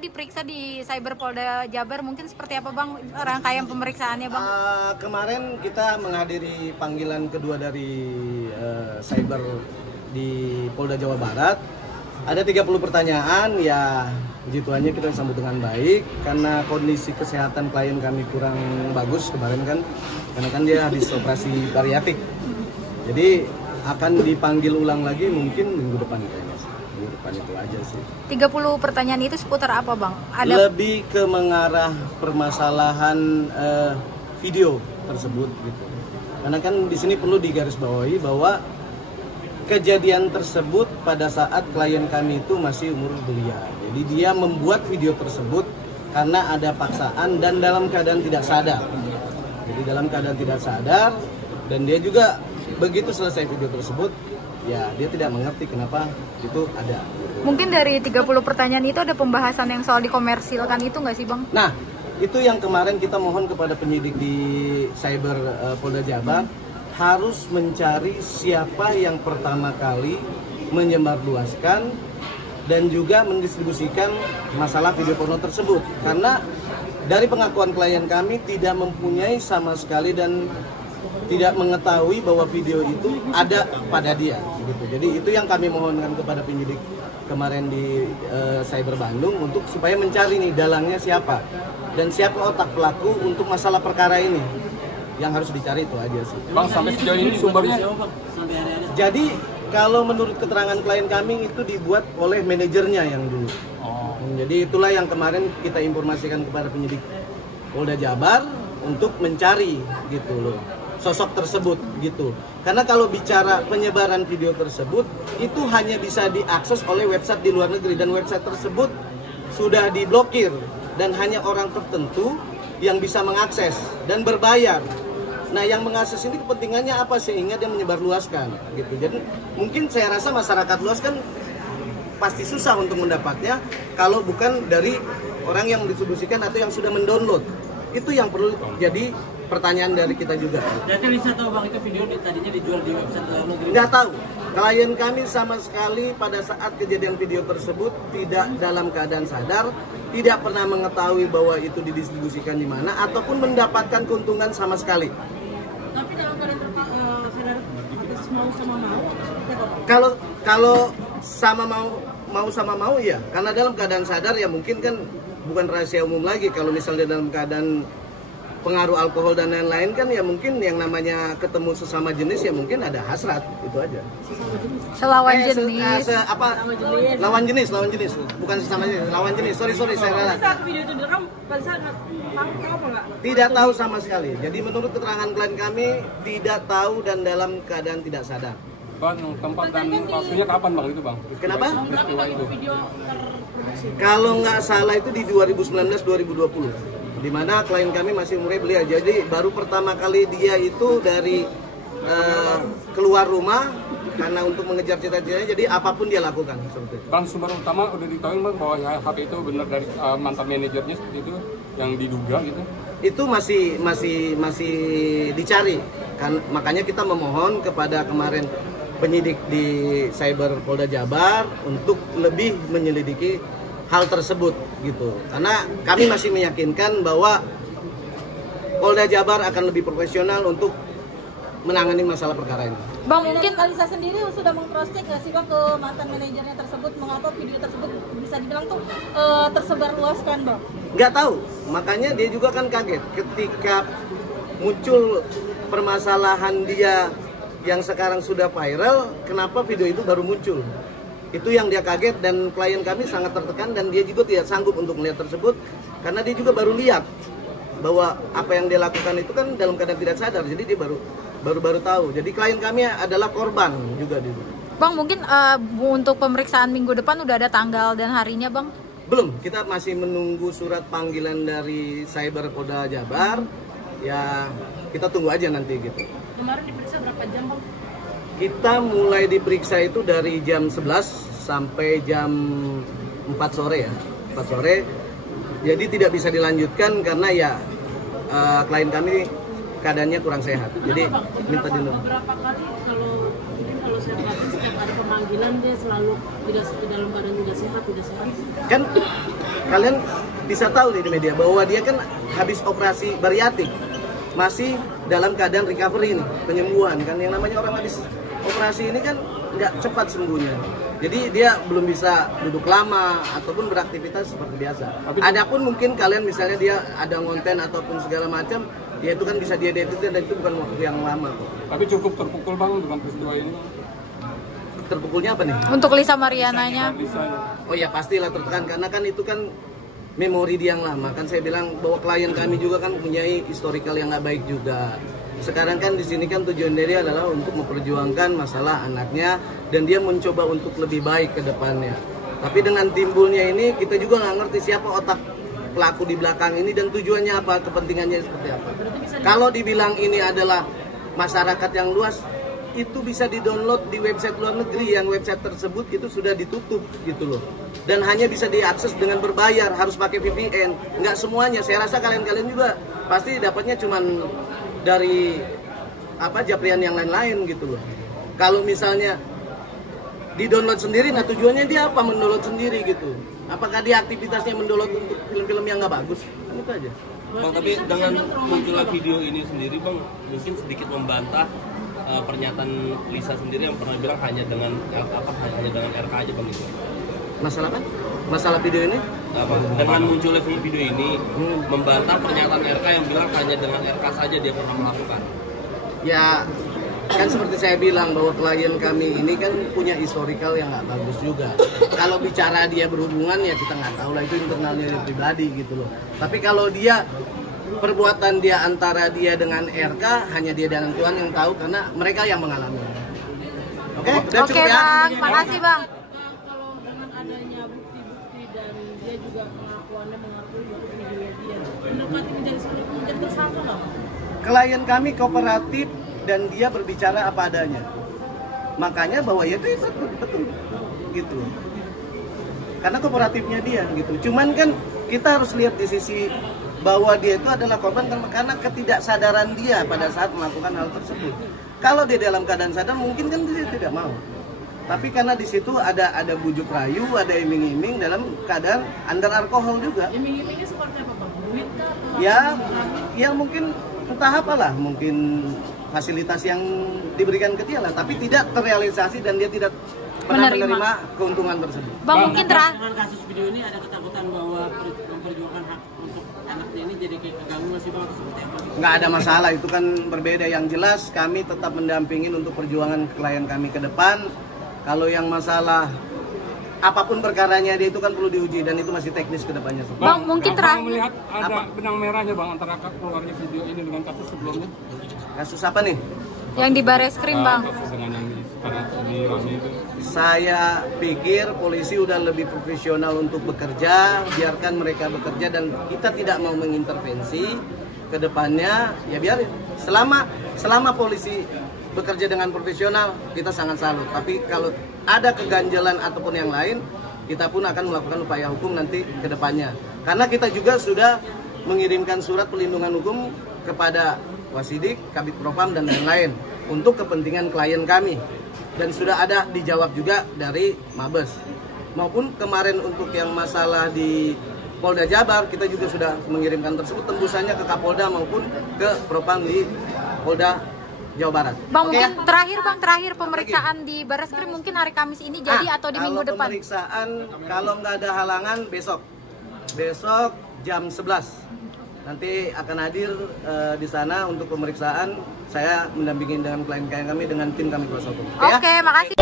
diperiksa di Cyber Polda Jabar, mungkin seperti apa Bang rangkaian pemeriksaannya Bang? Kemarin kita menghadiri panggilan kedua dari Cyber di Polda Jawa Barat. Ada 30 pertanyaan, ya puji Tuhannya kita sambut dengan baik karena kondisi kesehatan klien kami kurang bagus kemarin kan, karena kan dia habis operasi bariatik. Jadi akan dipanggil ulang lagi mungkin minggu depan kayaknya. Minggu depan itu aja sih. 30 pertanyaan itu seputar apa Bang? Lebih ke mengarah permasalahan video tersebut gitu. Karena kan di sini perlu digarisbawahi bahwa kejadian tersebut pada saat klien kami itu masih umur belia. Jadi dia membuat video tersebut karena ada paksaan dan dalam keadaan tidak sadar. Jadi dalam keadaan tidak sadar, dan dia juga begitu selesai video tersebut, ya dia tidak mengerti kenapa itu ada. Mungkin dari 30 pertanyaan itu ada pembahasan yang soal dikomersilkan itu nggak sih Bang? Nah, itu yang kemarin kita mohon kepada penyidik di Cyber Polda Jabar, harus mencari siapa yang pertama kali menyebarluaskan dan juga mendistribusikan masalah video porno tersebut. Karena dari pengakuan klien kami tidak mempunyai sama sekali dan tidak mengetahui bahwa video itu ada pada dia gitu. Jadi itu yang kami mohonkan kepada penyidik kemarin di Cyber Bandung untuk supaya mencari nih dalangnya siapa dan siapa otak pelaku untuk masalah perkara ini. Yang harus dicari itu aja sih. Bang, sampai sejauh ini sumbernya? Jadi kalau menurut keterangan klien kami itu dibuat oleh manajernya yang dulu. Jadi itulah yang kemarin kita informasikan kepada penyidik Polda Jabar untuk mencari gitu loh sosok tersebut gitu. Karena kalau bicara penyebaran video tersebut itu hanya bisa diakses oleh website di luar negeri, dan website tersebut sudah diblokir dan hanya orang tertentu yang bisa mengakses dan berbayar. Nah, yang mengakses ini kepentingannya apa sehingga dia menyebarluaskan gitu. Jadi mungkin saya rasa masyarakat luas kan pasti susah untuk mendapatnya kalau bukan dari orang yang mendistribusikan atau yang sudah mendownload. Itu yang perlu jadi pertanyaan dari kita juga. Jadi bisa tahu Bang, itu video tadinya dijual di website luar negeri? Nggak tahu. Klien kami sama sekali pada saat kejadian video tersebut tidak dalam keadaan sadar, tidak pernah mengetahui bahwa itu didistribusikan di mana ataupun mendapatkan keuntungan sama sekali. Tapi dalam keadaan sadar atas mau sama mau? Kalau sama mau sama mau ya, karena dalam keadaan sadar ya mungkin kan bukan rahasia umum lagi. Kalau misalnya dalam keadaan pengaruh alkohol dan lain-lain kan ya mungkin yang namanya ketemu sesama jenis ya mungkin ada hasrat, itu aja. Selawan jenis. Lawan jenis, bukan sesama jenis, lawan jenis. Sorry saya ralat. Saat video itu direkam, pada saat tahu apa enggak? Tidak tahu sama sekali. Jadi menurut keterangan klien kami tidak tahu dan dalam keadaan tidak sadar. Bang, tempat dan waktunya kapan Bang itu Bang? Kenapa? Peristiwa itu. Video terproduksi. Kalau nggak salah itu di 2019-2020. Di mana klien kami masih umurnya belia. Jadi baru pertama kali dia itu dari keluar rumah karena untuk mengejar cita-citanya, jadi apapun dia lakukan seperti itu. Bang, sumber utama udah diketahui Bang bahwa HP itu benar dari mantan manajernya seperti itu yang diduga gitu. Itu masih dicari. Kan makanya kita memohon kepada kemarin penyidik di Cyber Polda Jabar untuk lebih menyelidiki hal tersebut gitu. Karena kami masih meyakinkan bahwa Polda Jabar akan lebih profesional untuk menangani masalah perkara ini. Bang, mungkin Alisa sendiri sudah meng-cross check nggak sih Bang ke mantan manajernya tersebut, mengapa video tersebut bisa dibilang tuh tersebar luaskan Bang? Nggak tahu, makanya dia juga kan kaget ketika muncul permasalahan dia yang sekarang sudah viral, kenapa video itu baru muncul. Itu yang dia kaget, dan klien kami sangat tertekan dan dia juga tidak sanggup untuk melihat tersebut karena dia juga baru lihat bahwa apa yang dia lakukan itu kan dalam keadaan tidak sadar, jadi dia baru tahu. Jadi klien kami adalah korban juga di situ. Bang, mungkin untuk pemeriksaan minggu depan udah ada tanggal dan harinya Bang? Belum, kita masih menunggu surat panggilan dari Cyber Polda Jabar. Ya kita tunggu aja nanti gitu. Kemarin diperiksa berapa jam Bang? Kita mulai diperiksa itu dari jam 11 sampai jam 4 sore ya. 4 sore. Jadi tidak bisa dilanjutkan karena ya klien kami keadaannya kurang sehat. Jadi minta dulu. Beberapa kali kalau kalau saya perhatikan setiap ada pemanggilan dia selalu tidak dalam keadaan tidak sehat. Kan kalian bisa tahu nih di media bahwa dia kan habis operasi bariatik, masih dalam keadaan recovery nih, penyembuhan kan. Yang namanya orang habis operasi ini kan nggak cepat sembuhnya. Jadi dia belum bisa duduk lama ataupun beraktivitas seperti biasa. Adapun mungkin kalian misalnya dia ada ngonten ataupun segala macam, ya itu kan bisa dia diedit dan itu bukan waktu yang lama kok. Tapi cukup terpukul Bang dengan peristiwa ini Bang. Terpukulnya apa nih? Untuk Lisa Mariananya. Oh ya pastilah tertekan karena kan itu kan memori dia yang lama. Kan saya bilang bahwa klien kami juga kan mempunyai historical yang nggak baik juga. Sekarang kan di sini kan tujuan dia adalah untuk memperjuangkan masalah anaknya dan dia mencoba untuk lebih baik ke depannya. Tapi dengan timbulnya ini kita juga nggak ngerti siapa otak pelaku di belakang ini dan tujuannya apa, kepentingannya seperti apa. Kalau dibilang ini adalah masyarakat yang luas, itu bisa di-download di website luar negeri yang website tersebut itu sudah ditutup gitu loh. Dan hanya bisa diakses dengan berbayar, harus pakai VPN. Nggak semuanya, saya rasa kalian-kalian juga pasti dapatnya cuman dari Japrian yang lain-lain gitu loh. Kalau misalnya di-download sendiri, nah tujuannya dia apa mendownload sendiri gitu. Apakah dia aktivitasnya mendownload untuk film-film yang nggak bagus? Kan itu aja. Bang, tapi dengan munculnya video ini sendiri Bang, mungkin sedikit membantah pernyataan Lisa sendiri yang pernah bilang hanya dengan RK aja Bang itu. Masalah apa? Masalah video ini? Dengan munculnya video ini membantah pernyataan RK yang bilang hanya dengan RK saja dia pernah melakukan. Ya kan seperti saya bilang bahwa klien kami ini kan punya historical yang nggak bagus juga. Kalau bicara dia berhubungan ya kita nggak tahu lah, itu internalnya dia pribadi gitu loh. Tapi kalau dia perbuatan dia antara dia dengan RK hanya dia dan Tuhan yang tahu karena mereka yang mengalami. Oke, udah cukup ya. Bang, makasih Bang. Kalau dengan adanya bukti-bukti dan dia juga pengakuannya mengakui bahwa videonya dia mendekati menjadi tersangka nggak? Klien kami kooperatif dan dia berbicara apa adanya. Makanya bahwa ya itu betul gitu. Karena kooperatifnya dia gitu. Cuman kan kita harus lihat di sisi bahwa dia itu adalah korban karena ketidaksadaran dia pada saat melakukan hal tersebut. Kalau dia dalam keadaan sadar mungkin kan dia tidak mau. Tapi karena di situ ada bujuk rayu, ada iming-iming dalam keadaan under alkohol juga. Iming-imingnya seperti apa Bang? Duit kah? Ya mungkin entah apalah, mungkin fasilitas yang diberikan ke dia lah, tapi tidak terrealisasi dan dia tidak pernah menerima keuntungan tersebut. Bang, mungkin dengan kasus video ini ada ketakutan bahwa memperjuangkan hak untuk anaknya ini jadi kayak keganggu nggak sih Bang? Seperti apa? Nggak ada masalah, itu kan berbeda. Yang jelas kami tetap mendampingin untuk perjuangan klien kami ke depan. Kalau yang masalah apapun perkaranya dia itu kan perlu diuji dan itu masih teknis ke depannya. Bang, mungkin Bang melihat ada benang merahnya Bang antara keluarnya video ini dengan kasus sebelumnya. Kasus apa nih? yang di Bareskrim Bang. Kasus dengan yang sekarang di Rami itu. Saya pikir polisi udah lebih profesional untuk bekerja, biarkan mereka bekerja dan kita tidak mau mengintervensi ke depannya, ya biarin. Selama polisi bekerja dengan profesional, kita sangat salut. Tapi kalau ada keganjalan ataupun yang lain, kita pun akan melakukan upaya hukum nanti ke depannya. Karena kita juga sudah mengirimkan surat perlindungan hukum kepada Wasidik, Kabid Propam dan lain-lain untuk kepentingan klien kami. Dan sudah ada dijawab juga dari Mabes. Maupun kemarin untuk yang masalah di Polda Jabar, kita juga sudah mengirimkan tersebut tembusannya ke Kapolda maupun ke Propam di Polda Jawa Barat. Bang, mungkin terakhir pemeriksaan di Bareskrim mungkin hari Kamis ini jadi atau di minggu depan? Pemeriksaan kalau nggak ada halangan besok jam 11 nanti akan hadir di sana untuk pemeriksaan. Saya mendampingi dengan klien kami dengan tim kami kuasa hukum. Oke, makasih.